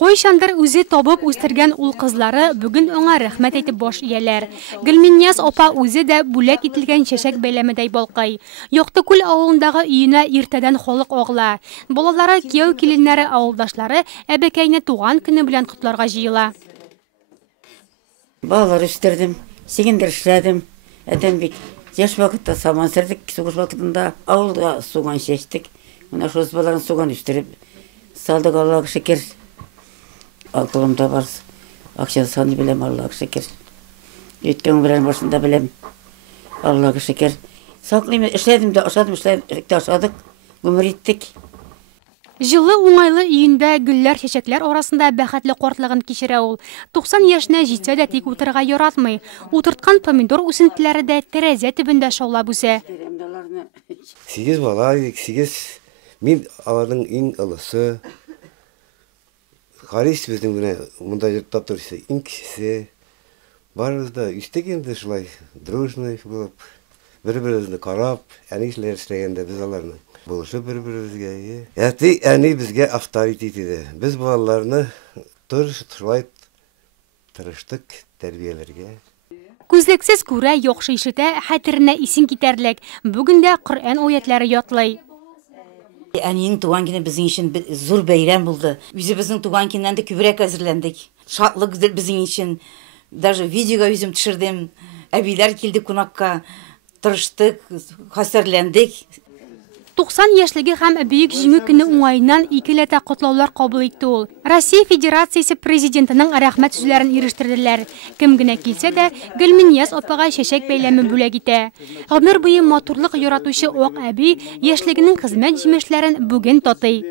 Койшандар үзе табып үстергән ул кызлары бүген аңа рәхмәт әйтеп баш ияләр. Гөлминияз апа үзе дә бүләк ителгән чәчәк бәйләмедәй балкый. Яктыкүл авылындагы өенә иртәдән халык агыла. Балалары, кияү киленнәре, авылдашлары әбәкәйне туган көне белән котларга җыела. Балалар үстердем, сигендер эшләдем. Әдәм бит яшь вакытта саман сердек, сугыш вакытында авылда суган чәчтек. Менә шул балаларын суган үстереп салдык, Аллага шөкер. Акылымда бар, акча саны белем, Аллага шөкер. Өткән белән башында белем, Аллага шөкер. Саклыйм, эшләдем дә, ашадым, ашадык, гомер иттек. Җылы уңайлы өендә гөлләр, чәчәкләр арасында бәхетле картлыгын кичерә ул. 90 яшенә җитсә дә тик утырырга яратмый. Утырткан помидор үсентеләре дә тәрәзә төбендә шаулап үсә. 8 бала, 8. Мин аларның иң олысы. Харис безнең генә монда йортта торысы иң кечесе. Барыбыз да үстек инде шулай дружный булып, бер-беребезне карап, әни эшләр эшләгәндә без аларны булышып бер-беребезгә. Әни безгә авторитет иде. Без балаларны шулай тырыштык тәрбияләргә. Күзлексез күрә, яхшы ишетә, хәтеренә исен китәрлек. Бүген дә Коръән аятлары ятлый. Әнинең туган көне безнең өчен зур бәйрәм булды. Үзебезнең туган көннән дә күбрәк әзерләндек. Шатлык безнең өчен. Даже видеога үзем төшердем. Әбиләр килде кунакка. Тырыштык, хәсерләндек. 90 яшьлеге һәм бөек җиңү көне уңайыннан икеләтә котлаулар кабул итте ул. Россия Федерациясе президентының рәхмәт сүзләрен ирештерделәр. Кем генә килсә дә, Гөлминияз апага чәчәк бәйләме бүләк итә. Гомер буе матурлык яратучы ак әби яшьлегенең хезмәт җимешләрен бүген татый.